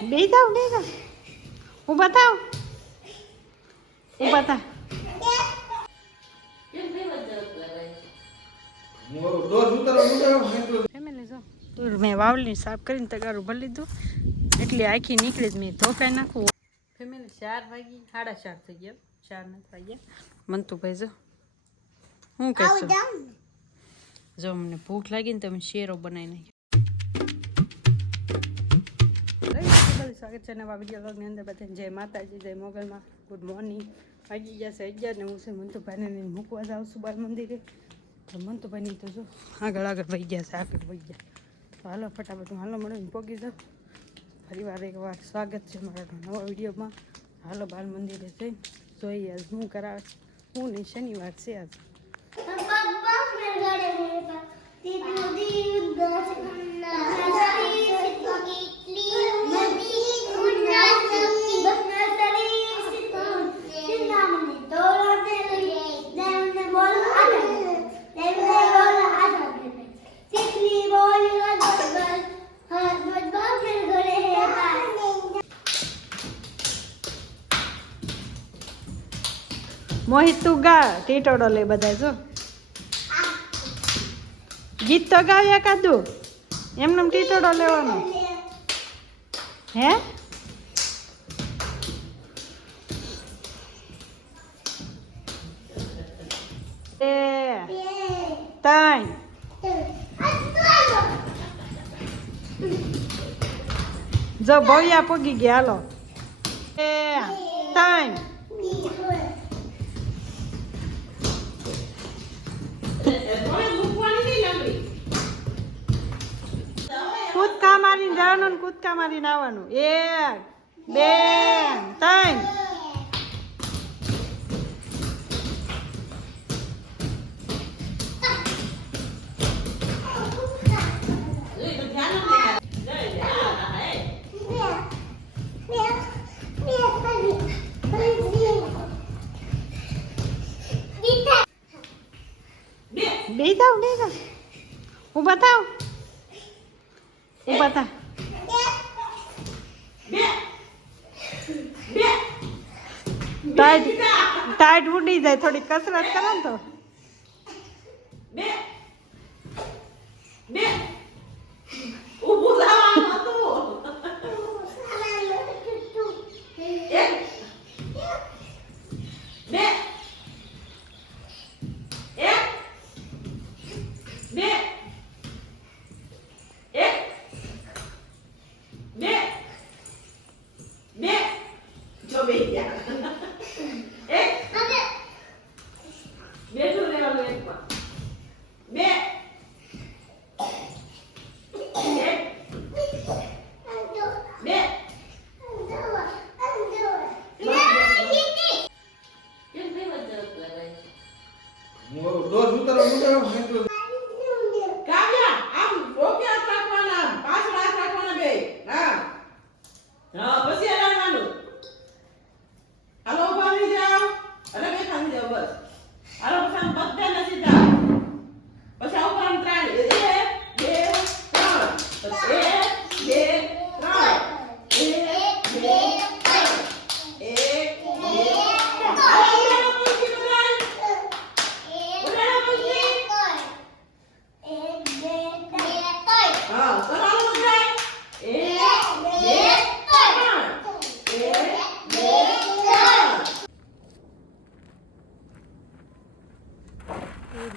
બે થાવ ઊભા થાવ ઊભા થાવ ફેમિલી જો તુર મેં વાવલી સાફ કરીને તગારું ભરી લીધું એટલે આખી નીકળી જ મેં ધોકાઈ નાખું ફેમિલી 4 વાગી 4:30 થઈ ગયા 4 નથી વાગ્યા મંતુભાઈ જો હું કહેશું જો મને ભૂખ લાગી ને તમે શેરો બનાવી નાખ્યો સ્વાગત છે નવા વિડીયો વ્લોગની અંદર બધાને જય માતાજી જય મોગલમાં ગુડ મોર્નિંગ વાગી જશે 11 ને હું છે મંતુભાઈને મૂકવા જાઉં છું બાલ મંદિરે તો મંતુભાઈની તો જો આગળ વહી ગયા છે આગળ વહી ગયા તો હાલો ફટાફટ હાલો મળીને પહોંચી જાઓ ફરી વાર એકવાર સ્વાગત છે મારા નવા વિડીયોમાં હાલો બાલ મંદિરે જઈને જોઈએ આજ હું કરાવે હું નહીં શનિવાર છે આજ મોહિત તું ગા ટીટોડો લે બધા જો ગીત તો ગાવ્યા કાદું એમને ટીટોડો લેવાનો હે એ તાઈ જો ભવ્યા પોગી ગયા હાલો એ તાઈ કૂદકા મારીને જવાનું ને કૂદકા મારીને આવવાનું 1 2 3 બે થાવ ઊભા થાવ ઊભા થાવ ટાઈટ ઉડી જાય થોડી કસરત કરો ને તો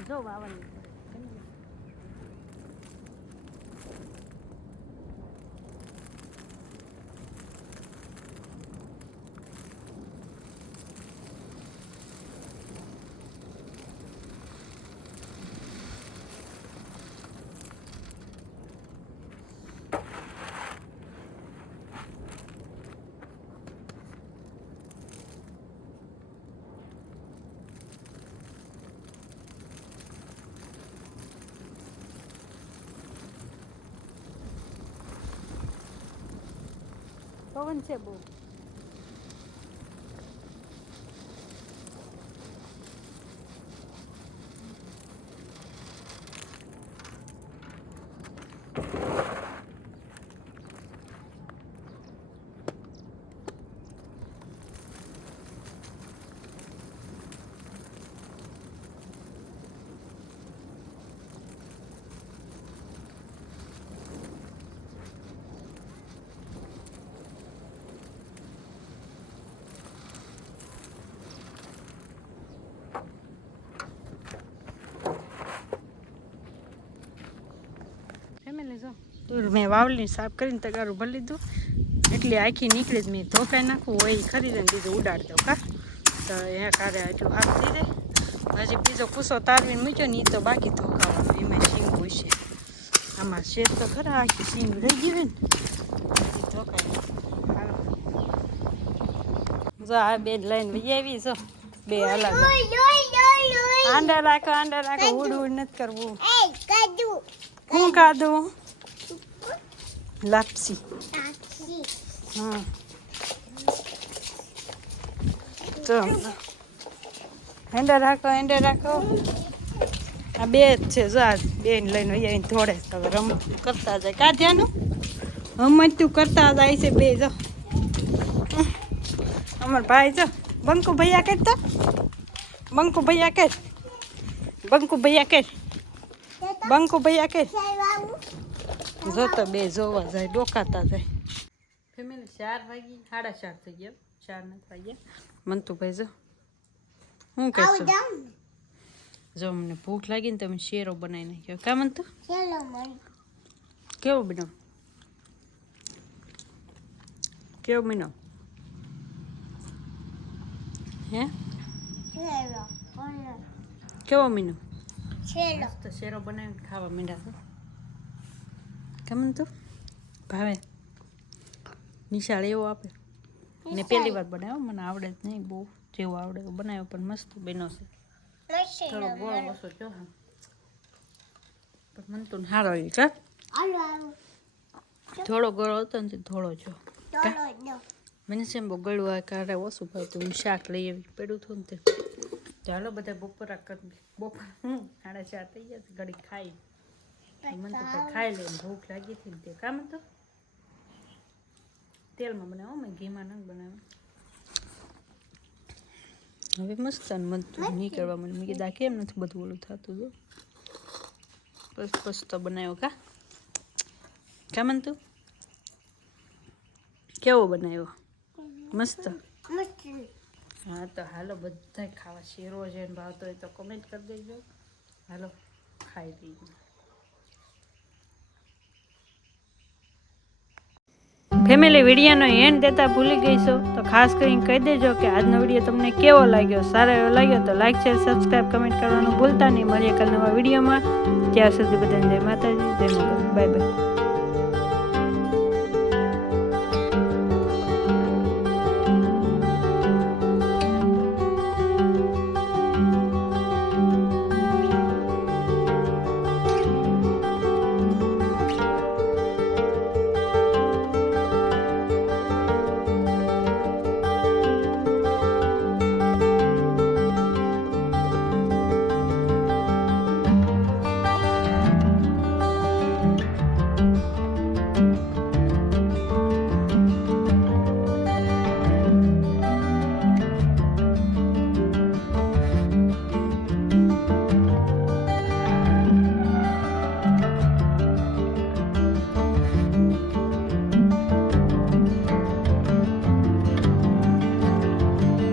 જો વાવવાની પવન છે બહુ મેં વાવલી સાફ કરીને તગારું ભરી લીધું એટલે આખી નીકળી જ મેં ધોકાઈ નાખવું હોય એ ખરીદીને દીધું ઉડાડી દઉં કા તો એ કારે એટલું હાથ થઈ જાય હજી બીજો કૂસો તારવીને મૂક્યો ને એ તો બાકી ધોકાવાનું એમાં શીંગ પૂછે આમાં શેર તો ખરા આખી શીંગ રહી ગઈ હોય ને ધોકાઈ જો આ બે લઈને વહી આવી જો બે અલગ આંડા રાખો ઉડ નથી કરવું હું ખાધું લાપસી હા તો હેન્ડા રાખો આ બે જ છે જો આ બેન લઈને વહી આવીને થોડે હવે રમ કરતા જાય કા ધ્યાનું તું કરતા જાય છે બે જો અમાર ભાઈ જો બંકુ ભૈયા કરતા બંકુ ભૈયા કર જો તો બે જોવા જાય ડોકાતા જાય ફેમિલી 4 વાગી 4:30 થઈ ગયા 4 નથી વાગ્યા મંતુભાઈ જો હું કહેશો જો મને ભૂખ લાગી ને તમે શેરો બનાવી નાખ્યો કા મંતુ કેવો બનાવ હે કેવો મીનો તો શેરો બનાવીને ખાવા મીંડા તો કેમ તો ભાવે નિશાળ એવો આપે ને પહેલી વાર બનાવ્યો મને આવડે જ નહીં બહુ જેવો આવડે એવું બનાવ્યો પણ મસ્ત બન્યો છે થોડો ગોળો ઓછો જો હા પણ મને તો સારો આવી કા થોડો ગોળો હતો ને થોડો જો મને છે બહુ ગળું આ કારે ઓછું ભાવતું હું શાક લઈ આવી પડ્યું હતું ને તે ચાલો બધા બપોરા કરી બપોર 4:30 થઈ ગયા ઘડી ખાઈ મને તો ખાઈ લે ભૂખ લાગી હતી ને તે કામ તો તેલમાં બનાવો મેં ઘીમાં ન બનાવ્યું હવે મસ્ત મન તો નીકળવા મને મેં કીધા કેમ નથી બધું ઓલું થતું જો બસ તો બનાવ્યો કા મન તું કેવો બનાવ્યો મસ્ત હા તો હાલો બધા ખાવા શેરો છે ને ભાવતો હોય તો કમેન્ટ કરી દેજો હાલો ખાઈ લઈએ ફેમિલી વિડીયોનો એન્ડ દેતા ભૂલી ગઈ છો તો ખાસ કરીને કહી દેજો કે આજનો વિડીયો તમને કેવો લાગ્યો સારો એવો લાગ્યો તો લાઈક શેર સબસ્ક્રાઈબ કમેન્ટ કરવાનું ભૂલતા નહીં મળીએ કાલ નવા વિડીયોમાં ત્યાં સુધી બધાને જય માતાજી જય માતા બાય બાય